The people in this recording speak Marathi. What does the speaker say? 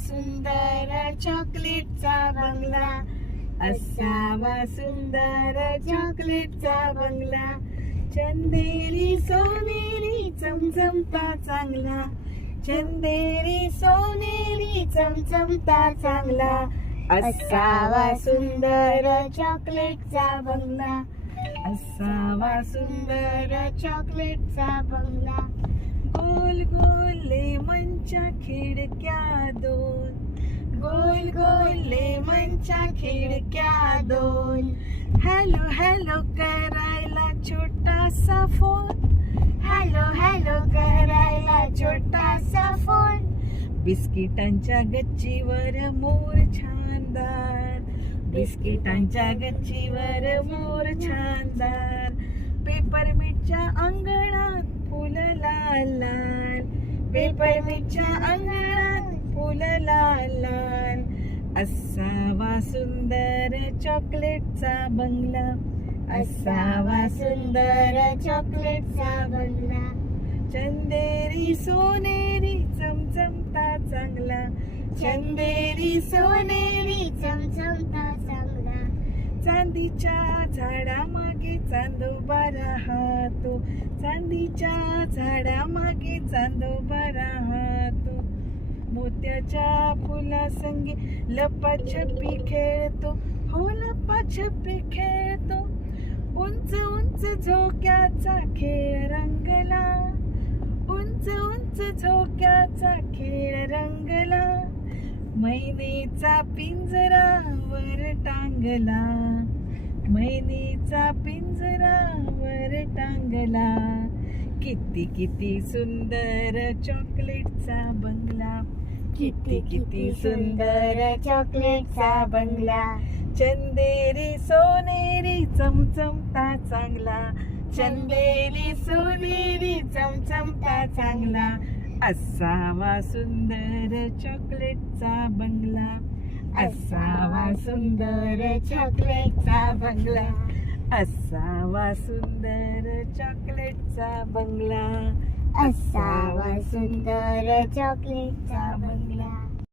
सुंदर चॉकलेटचा बंगला, असावा सुंदर चॉकलेटचा बंगला. चंदेरी सोनेरी चमचमता चांगला, चंदेरी सोनेरी चमचमता चांगला, असावा सुंदर चॉकलेटचा बंगला, असावा सुंदर चॉकलेटचा बंगला. गोल गोल लेमनच्या खिडक्या दोन, गोल गोल लेमनच्या खिडक्या दोन. हॅलो हॅलो करायला छोटासा फोन, हॅलो हॅलो करायला छोटासा फोन. बिस्किटांच्या गच्चीवर मोर छानदार, बिस्किटांच्या गच्चीवर मोर छानदार. पेपरमिंटच्या अंगणात फुल लाल लाल, पेपरमिंटच्या अंगणात फुल लाल लाल, असावा सुंदर चॉकलेटचा बंगला, असावा सुंदर चॉकलेटचा बंगला. चंदेरी सोनेरी चमचमता चांगला, चंदेरी सोनेरी चमचमता चांगला. चांदीच्या झाडामागे चांदोबा राहतो, चांदीच्या झाडामागे चांदोबा राहतो. मोत्याच्या फुलासंगी लपाछपी खेळतो, हो लपाछपी खेळतो. उंच उंच झोक्याचा खेळ रंगला, उंच उंच झोक्याचा खेळ रंगला. मैनेचा पिंजरा वर टांगला, मैनेचा पिंजरा वर टांगला. किती किती सुंदर चॉकलेटचा बंगला, किती किती सुंदर चॉकलेटचा बंगला. चंदेरी सोनेरी चमचमता चांगला, चंदेरी सोनेरी चमचमता चांगला, असावा सुंदर चॉकलेटचा बंगला, असावा सुंदर चॉकलेटचा बंगला, असावा सुंदर चॉकलेटचा बंगला, असावा सुंदर चॉकलेटचा बंगला.